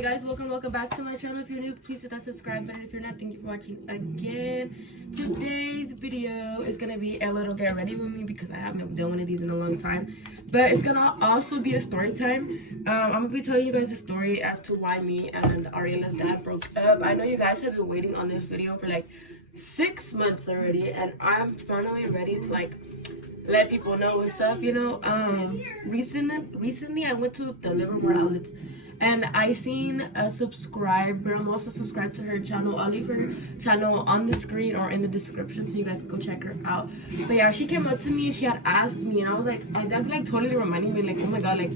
Hey guys, welcome back to my channel. If you're new, please hit that subscribe button. If you're not, thank you for watching again. Today's video is gonna be a little get ready with me because I haven't done one of these in a long time, but it's gonna also be a story time. I'm gonna be telling you guys a story as to why me and Ariela's dad broke up. I know you guys have been waiting on this video for like 6 months already, and I'm finally ready to like let people know what's up. Recently I went to the Livermore outlets and I seen a subscriber. I'm also subscribed to her channel. I'll leave her channel on the screen or in the description so you guys can go check her out. But yeah, she came up to me and she had asked me, and I was like, that like totally reminded me, like, oh my god, like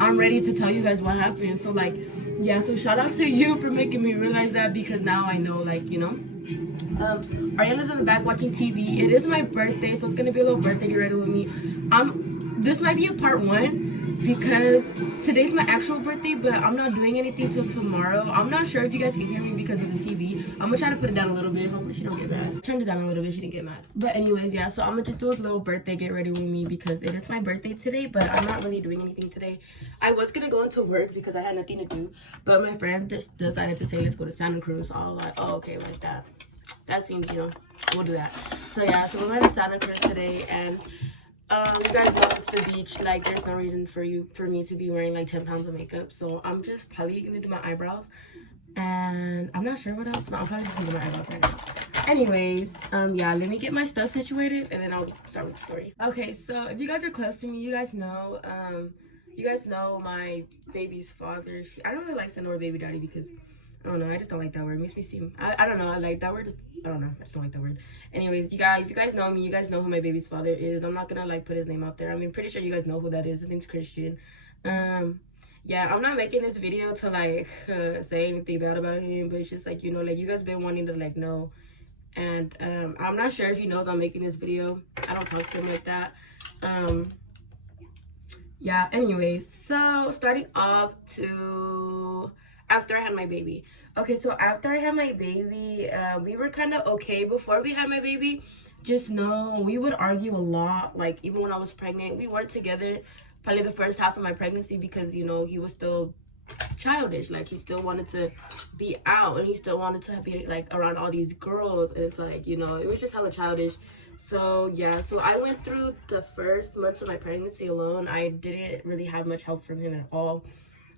I'm ready to tell you guys what happened. So like, yeah, so shout out to you for making me realize that, because now I know, like, Ariela's in the back watching TV. It is my birthday, so it's gonna be a little birthday get ready with me. This might be a part 1 because today's my actual birthday, but I'm not doing anything till tomorrow. I'm not sure if you guys can hear me because of the TV. I'm gonna try to put it down a little bit. Hopefully she don't get mad. Turned it down a little bit, she didn't get mad. But anyways, yeah, so I'm gonna just do a little birthday get ready with me because it is my birthday today, but I'm not really doing anything today. I was gonna go into work because I had nothing to do, but my friend just decided to say let's go to Santa Cruz. So I was like, oh, okay, like that. That seems, we'll do that. So yeah, so we're going to Santa Cruz today, and you guys know it's the beach. Like, there's no reason for me to be wearing like 10 pounds of makeup. So I'm just probably gonna do my eyebrows, and I'm not sure what else, but I'm probably just gonna do my eyebrows right now. Anyways, yeah, let me get my stuff situated and then I'll start with the story. Okay, so if you guys are close to me, you guys know my baby's father. I don't really like saying the word baby daddy because I don't know, I just don't like that word. It makes me seem, I don't know, I like that word. I don't know, I just don't like that word. Anyways, if you guys know me, you guys know who my baby's father is. I'm not gonna like put his name out there. I mean, pretty sure you guys know who that is. His name's Christian. Yeah, I'm not making this video to like say anything bad about him, but it's just like, like you guys been wanting to like know. And I'm not sure if he knows I'm making this video. I don't talk to him like that. Yeah, anyways, so starting off to after I had my baby. Okay, so after I had my baby, we were kind of okay before we had my baby. Just know we would argue a lot. Like, even when I was pregnant, we weren't together probably the first half of my pregnancy because, he was still childish. Like, he still wanted to be out and he still wanted to be like around all these girls, and it's like, it was just hella childish. So yeah, so I went through the first months of my pregnancy alone. I didn't really have much help from him at all.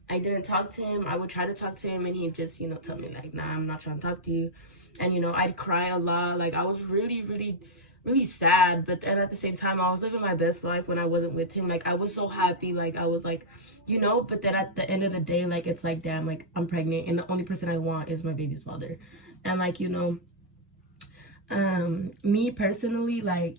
I didn't talk to him. I would try to talk to him and he'd just, tell me like, nah, I'm not trying to talk to you. And, I'd cry a lot. Like, I was really, really, really sad. But then at the same time, I was living my best life when I wasn't with him. Like, I was so happy. Like, I was like, but then at the end of the day, like, it's like, damn, like, I'm pregnant and the only person I want is my baby's father. And like, me personally, like,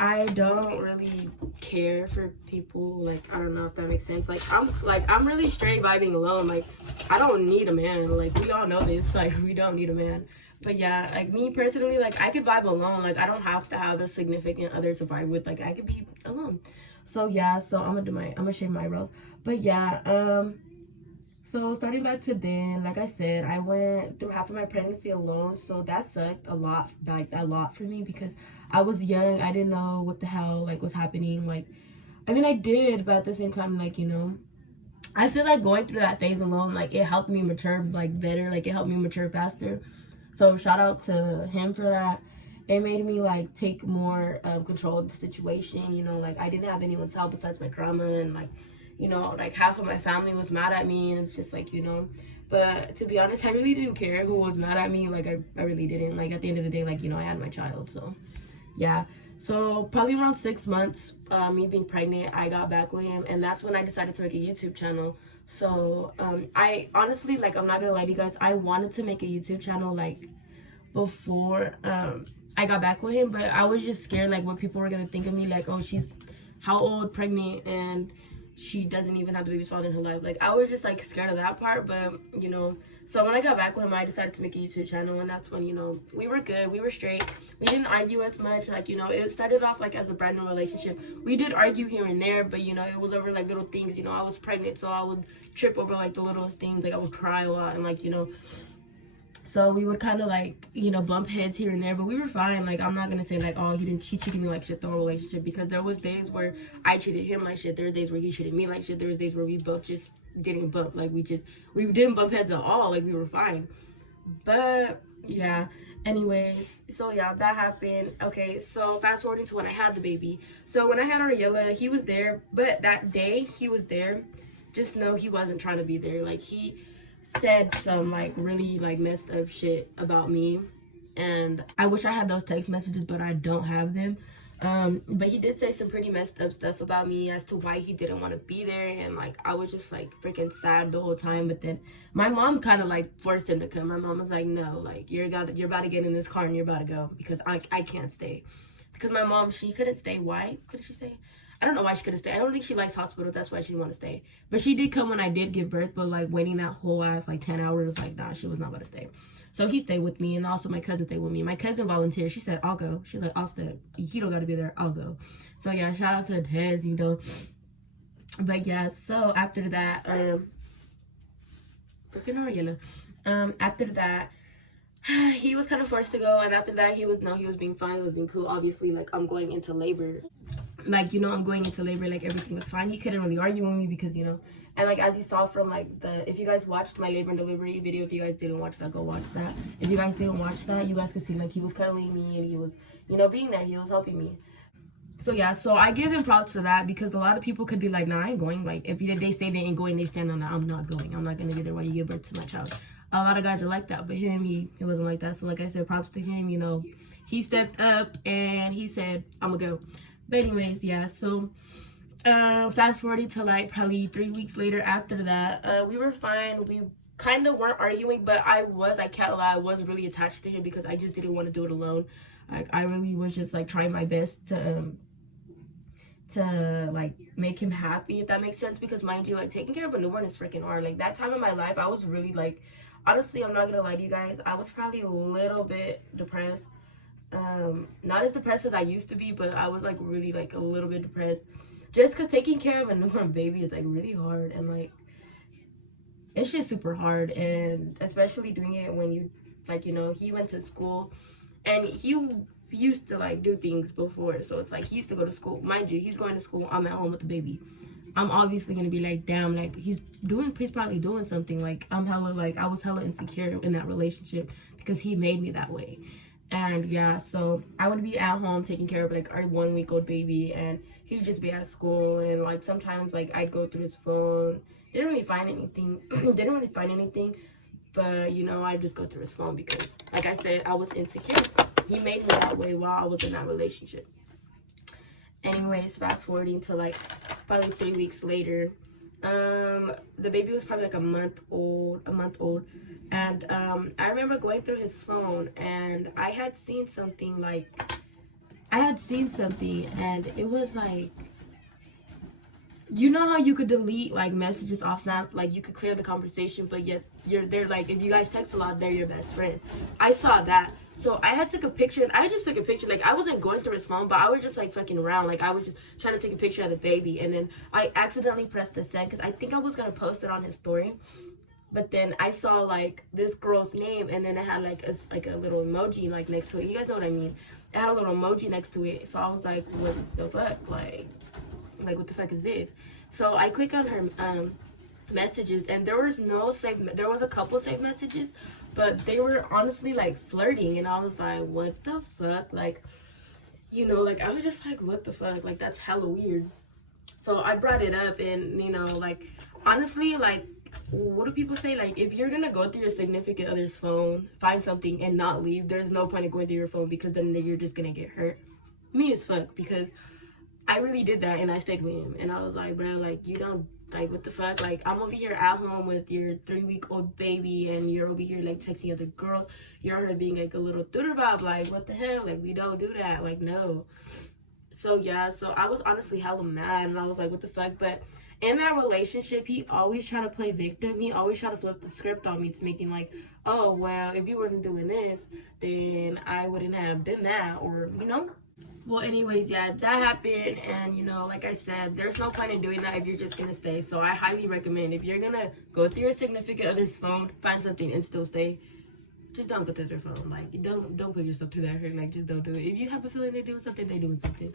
I don't really care for people. Like, I don't know if that makes sense. Like, I'm really straight vibing alone. Like, I don't need a man. Like, we all know this. Like, we don't need a man. But yeah, like, me personally, like, I could vibe alone. Like, I don't have to have a significant other to vibe with. Like, I could be alone. So yeah, so I'm gonna shave my eyebrows. But yeah, so starting back to then, like I said, I went through half of my pregnancy alone. So that sucked a lot, like a lot for me, because I was young. I didn't know what the hell like was happening. Like, I mean, I did, but at the same time, like, I feel like going through that phase alone, like, it helped me mature like better. Like, it helped me mature faster. So shout out to him for that. It made me like take more control of the situation. Like, I didn't have anyone's help besides my grandma, and like, like half of my family was mad at me, and it's just like, but to be honest, I really didn't care who was mad at me. Like, I really didn't. Like, at the end of the day, like, I had my child. So yeah, so probably around 6 months, me being pregnant, I got back with him, and that's when I decided to make a YouTube channel. So I honestly, like, I'm not gonna lie to you guys, I wanted to make a YouTube channel like before I got back with him, but I was just scared like what people were gonna think of me, like, oh, she's how old, pregnant, and she doesn't even have the baby's father in her life. Like, I was just like scared of that part. But so when I got back with him, I decided to make a YouTube channel, and that's when we were good, we were straight, we didn't argue as much. Like, it started off like as a brand new relationship. We did argue here and there, but it was over like little things. I was pregnant, so I would trip over like the littlest things. Like, I would cry a lot, and like, so we would kind of like, bump heads here and there, but we were fine. Like, I'm not gonna say like, oh, he treated me like shit the whole relationship, because there was days where I treated him like shit. There were days where he treated me like shit. There was days where we both just didn't bump. Like, we didn't bump heads at all. Like, we were fine. But yeah, anyways, so yeah, that happened. Okay, so fast forwarding to when I had the baby. So when I had Ariella, he was there, but that day he was there, just know he wasn't trying to be there. Like, he said some like really like messed up shit about me, and I wish I had those text messages, but I don't have them. But he did say some pretty messed up stuff about me as to why he didn't want to be there, and like I was just like freaking sad the whole time. But then my mom kind of like forced him to come. My mom was like, no, like you're about to get in this car and you're about to go, because I can't stay. Because my mom, she couldn't stay. Why couldn't she stay? I don't know why she couldn't stay. I don't think she likes hospitals. That's why she didn't want to stay. But she did come when I did give birth, but like waiting that whole ass like 10 hours, like nah, she was not about to stay. So he stayed with me, and also my cousin stayed with me. My cousin volunteered. She said, I'll go. She's like, I'll stay. He don't got to be there. I'll go. So yeah, shout out to Des, you know. But yeah, so after that, after that, he was kind of forced to go, and after that, he was being fine. He was being cool. Obviously, like, I'm going into labor. Like, you know, I'm going into labor, like, everything was fine. He couldn't really argue with me because, you know, and, like, as you saw from, like, if you guys watched my labor and delivery video, if you guys didn't watch that, go watch that. If you guys didn't watch that, you guys could see, like, he was cuddling me, and he was, you know, being there. He was helping me. So, yeah, so I give him props for that, because a lot of people could be like, nah, I ain't going. Like, if they say they ain't going, they stand on that. I'm not going. I'm not going to be there while you give birth to my child. A lot of guys are like that, but him, he wasn't like that. So, like I said, props to him, you know. He stepped up, and he said, I'm going to go. But anyways, yeah, so fast forwarding to like probably 3 weeks later after that, we were fine. We kind of weren't arguing, but I can't lie, I was really attached to him because I just didn't want to do it alone. Like, I really was just like trying my best to like make him happy, if that makes sense, because mind you, like, taking care of a newborn is freaking hard. Like, that time in my life, I was really like, honestly, I'm not gonna lie to you guys, I was probably a little bit depressed. Not as depressed as I used to be, but I was like really like a little bit depressed, just because taking care of a newborn baby is like really hard, and like it's just super hard, and especially doing it when you, like, you know, he went to school and he used to like do things before, so it's like he used to go to school. Mind you, he's going to school, I'm at home with the baby. I'm obviously gonna be like, damn, like he's probably doing something. Like, I was hella insecure in that relationship because he made me that way. And yeah, so I would be at home taking care of like our 1 week old baby, and he'd just be at school, and like sometimes like I'd go through his phone. Didn't really find anything, but you know, I'd just go through his phone because, like I said, I was insecure. He made me that way while I was in that relationship. Anyways, fast forwarding to like probably 3 weeks later, the baby was probably like a month old, and I remember going through his phone, and I had seen something, and it was like, you know how you could delete like messages off Snap, like you could clear the conversation, but yet they're like, if you guys text a lot, they're your best friend. I saw that, so I took a picture, and I just took a picture. Like, I wasn't going through his phone, but I was just like fucking around. Like, I was just trying to take a picture of the baby, and then I accidentally pressed the send because I think I was gonna post it on his story. But then I saw like this girl's name, and then it had like a little emoji like next to it. You guys know what I mean? It had a little emoji next to it. So I was like, what the fuck? Like what the fuck is this? So I click on her messages, and there was a couple saved messages, but they were honestly like flirting, and I was like, what the fuck? Like, you know, like I was just like, what the fuck? Like, that's hella weird. So I brought it up, and you know, like, honestly, like, what do people say? Like, if you're gonna go through your significant other's phone, find something and not leave, there's no point in going through your phone, because then you're just gonna get hurt. Me as fuck, because I really did that, and I stayed with him, and I was like, bro, like, you don't, like, what the fuck? Like, I'm over here at home with your 3-week-old baby, and you're over here like texting other girls. You're her being like a little bob. Like, what the hell? Like, we don't do that. Like, no. So yeah, so I was honestly hella mad, and I was like, what the fuck? But in that relationship, he always tried to play victim. He always tried to flip the script on me to make me like, oh, well, if you wasn't doing this, then I wouldn't have done that, or, you know? Well, anyways, yeah, that happened, and, you know, like I said, there's no point in doing that if you're just gonna stay. So I highly recommend, if you're gonna go through your significant other's phone, find something and still stay, just don't go through their phone. Like, don't put yourself through that hurt. Like, just don't do it. If you have a feeling they're doing something, they're doing something.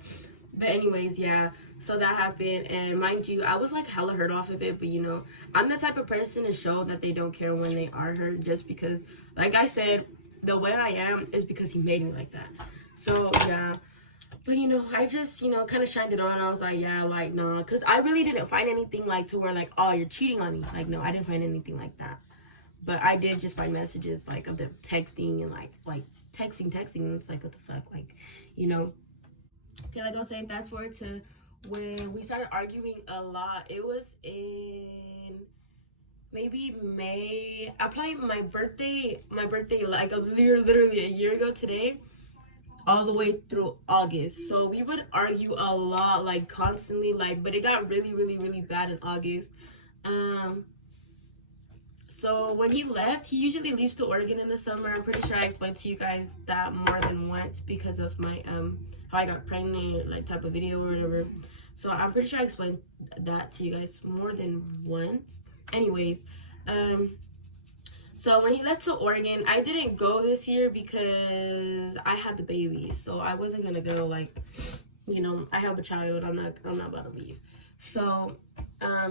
But anyways, yeah, so that happened, and mind you, I was like hella hurt off of it, but you know, I'm the type of person to show that they don't care when they are hurt, just because, like I said, the way I am is because he made me like that. So yeah, but you know, I just, you know, kind of shined it on. I was like, yeah, like, nah, because I really didn't find anything like to where like, oh, you're cheating on me. Like, no, I didn't find anything like that. But I did just find messages like of them texting and like texting. It's like, what the fuck, like, you know. Okay, like I was saying, fast forward to when we started arguing a lot. It was in maybe May. I probably my birthday like literally a year ago today, all the way through August. So we would argue a lot, like constantly, like, but it got really bad in August. So when he left, he usually leaves to Oregon in the summer. I'm pretty sure I explained to you guys that more than once because of my how I got pregnant, like, type of video or whatever. So I'm pretty sure I explained that to you guys more than once. Anyways, so when he left to Oregon, I didn't go this year because I had the baby. So I wasn't gonna go, like, you know, I have a child. I'm not about to leave. So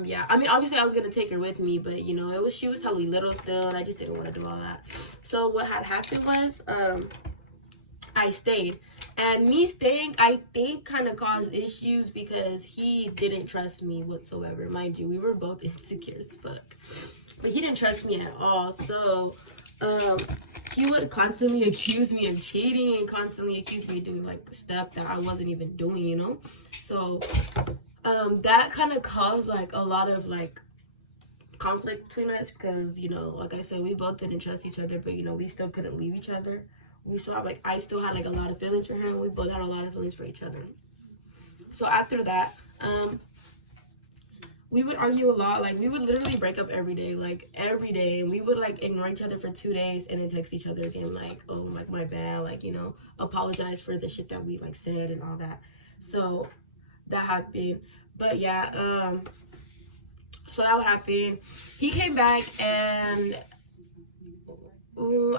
yeah, I mean, obviously I was gonna take her with me, but you know, she was hella little still, and I just didn't want to do all that. So what had happened was I stayed, and me staying, I think, kind of caused issues because he didn't trust me whatsoever. Mind you, we were both insecure as fuck, but he didn't trust me at all. So he would constantly accuse me of cheating and constantly accuse me of doing like stuff that I wasn't even doing, you know. So that kind of caused like a lot of like conflict between us because, you know, like I said, we both didn't trust each other, but you know, we still couldn't leave each other. We still have, like, I still had like a lot of feelings for him. We both had a lot of feelings for each other. So after that, we would argue a lot. Like, we would literally break up every day, like every day, and we would like ignore each other for 2 days and then text each other again, like, oh, like, my bad, like, you know, apologize for the shit that we like said and all that. So that happened. But yeah, so that would happen. He came back, and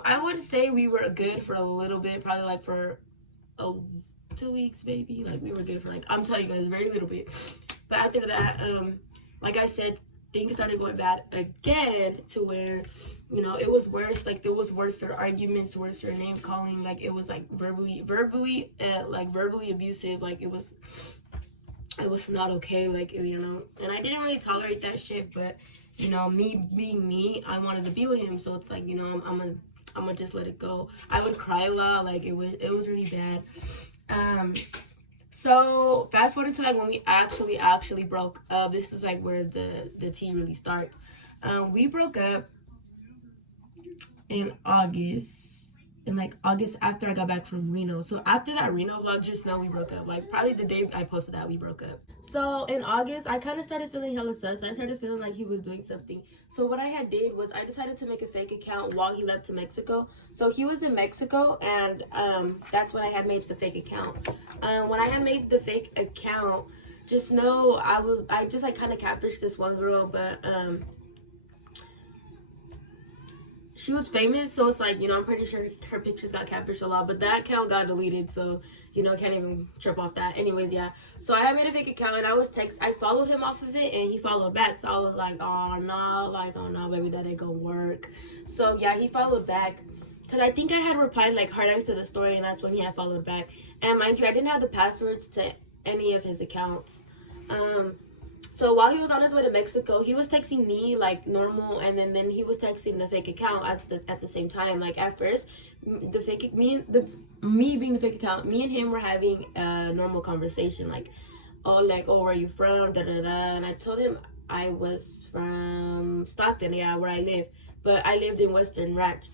I would say we were good for a little bit, probably like for 2 weeks maybe. Like, we were good for like, I'm telling you guys, very little bit. But after that, like I said, things started going bad again to where, you know, it was worse. Like, it was worse. There were arguments, worse, their name calling. Like, it was like verbally abusive. Like, it was not okay, like, you know. And I didn't really tolerate that shit, but you know, me being me, I wanted to be with him. So it's like, you know, I'm gonna just let it go. I would cry a lot. Like, it was really bad. So fast forward to like when we actually broke up. This is like where the tea really starts. We broke up in August. In like August, after I got back from Reno. So after that Reno vlog, just know we broke up. Like, probably the day I posted that, we broke up. So in August, I kind of started feeling hella sus. I started feeling like he was doing something. So what I had did was I decided to make a fake account while he left to Mexico. So he was in Mexico, and that's when I had made the fake account. When I had made the fake account, just know I just like kind of catfished this one girl, but she was famous, so it's like, you know, I'm pretty sure her pictures got catfished a lot, but that account got deleted, so, you know, can't even trip off that. Anyways, yeah, so I had made a fake account, and I followed him off of it, and he followed back. So I was like, oh no, baby, that ain't gonna work. So yeah, he followed back, because I think I had replied like hard eyes to the story, and that's when he had followed back. And mind you, I didn't have the passwords to any of his accounts. So while he was on his way to Mexico, he was texting me like normal, and then he was texting the fake account at the same time. Like, at first, me being the fake account, me and him were having a normal conversation, like, oh, where are you from, da da da. And I told him I was from Stockton, yeah, where I live, but I lived in Western Ranch.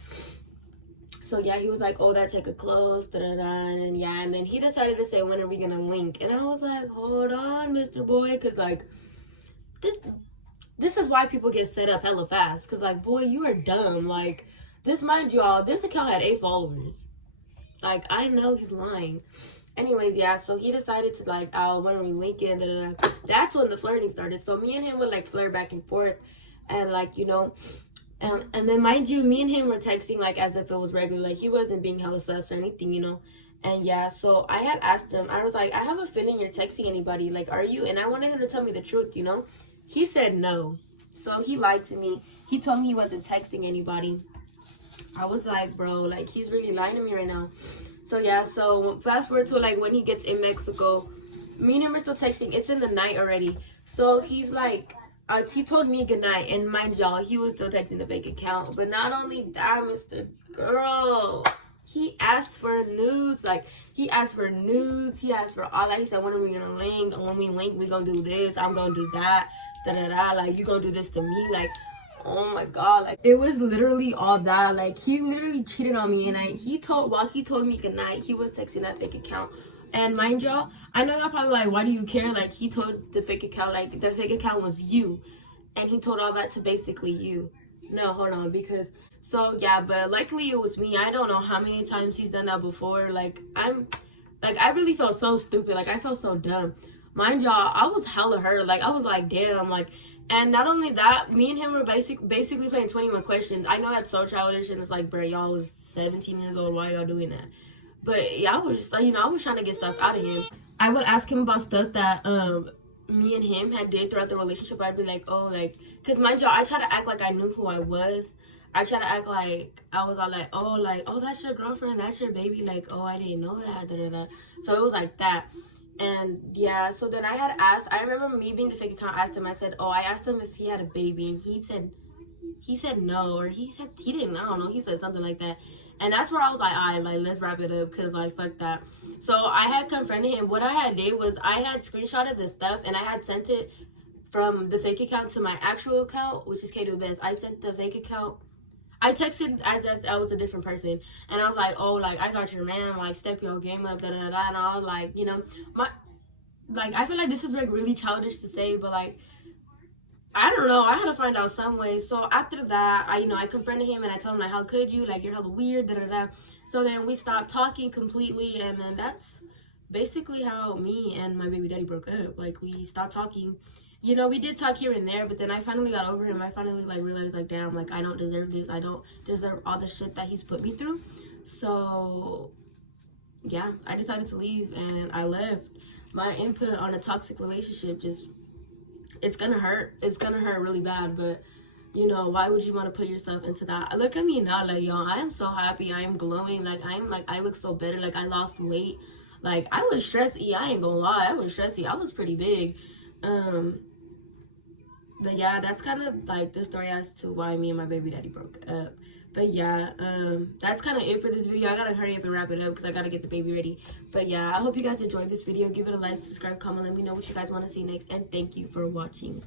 So yeah, he was like, oh, that's like a close, da da da. And yeah, and then he decided to say, when are we gonna link? And I was like, hold on, Mr. Boy, because like, this is why people get set up hella fast, because like, boy, you are dumb. Like, this, mind you all, this account had 8 followers. Like, I know he's lying. Anyways, yeah, so he decided to like, oh, when are we linking, da da da. That's when the flirting started. So me and him would like flirt back and forth, and like, you know, and then mind you, me and him were texting like as if it was regular. Like, he wasn't being hella sus or anything, you know. And yeah, so I had asked him, I was like, I have a feeling you're texting anybody. Like, are you? And I wanted him to tell me the truth, you know? He said no. So he lied to me. He told me he wasn't texting anybody. I was like, bro, like, he's really lying to me right now. So yeah, so fast forward to like when he gets in Mexico, me and him are still texting. It's in the night already. So he's like, he told me good night, and mind y'all, he was still texting the fake account. But not only that, Mr. Girl, he asked for nudes. Like, he asked for nudes. He asked for all that. He said, when are we gonna link? When we link, we gonna do this. I'm gonna do that. Da da da. Like, you gonna do this to me? Like, oh my god, like, it was literally all that. Like, he literally cheated on me, and while he told me goodnight, he was texting that fake account. And mind y'all, I know y'all probably like, why do you care? Like, he told the fake account, like, the fake account was you, and he told all that to basically you. No, hold on, because so yeah, but luckily it was me. I don't know how many times he's done that before. Like, I really felt so stupid. Like, I felt so dumb. Mind y'all, I was hella hurt. Like, I was like, damn, like. And not only that, me and him were basically playing 21 questions. I know that's so childish, and it's like, bro, y'all was 17 years old. Why y'all doing that? But yeah, I was just like, you know, I was trying to get stuff out of him. I would ask him about stuff that me and him had did throughout the relationship. I'd be like, oh, like, because mind y'all, I try to act like I knew who I was. I try to act like I was all like, oh, that's your girlfriend, that's your baby. Like, oh, I didn't know that. Da, da, da. So it was like that. And yeah, so then I had asked, I remember me being the fake account, I asked him, I said, oh, I asked him if he had a baby, and he said no, or he said he didn't, I don't know, he said something like that. And that's where I was like, all right, like, let's wrap it up, because, like, fuck that. So I had confronted him. What I had did was I had screenshotted the stuff, and I had sent it from the fake account to my actual account, which is K2 Best. I sent the fake account, I texted as if I was a different person, and I was like, oh, like, I got your man, like, step your game up, da da da. And I was like, you know, I feel like this is like really childish to say, but like, I don't know, I had to find out some way. So after that, I confronted him, and I told him, like, how could you, like, you're hella weird, da da da. So then we stopped talking completely, and then that's basically how me and my baby daddy broke up. Like, we stopped talking. You know, we did talk here and there, but then I finally got over him. I finally, like, realized, like, damn, like, I don't deserve this. I don't deserve all the shit that he's put me through. So yeah, I decided to leave, and I left. My input on a toxic relationship, just, it's gonna hurt. It's gonna hurt really bad, but you know, why would you want to put yourself into that? Look at me now, like, y'all, I am so happy. I am glowing. Like, I look so better. Like, I lost weight. Like, I was stressy. I ain't gonna lie, I was stressy. I was pretty big. But yeah, that's kind of like the story as to why me and my baby daddy broke up. But yeah, that's kind of it for this video. I gotta hurry up and wrap it up because I gotta get the baby ready. But yeah, I hope you guys enjoyed this video. Give it a like, subscribe, comment, let me know what you guys want to see next, and thank you for watching.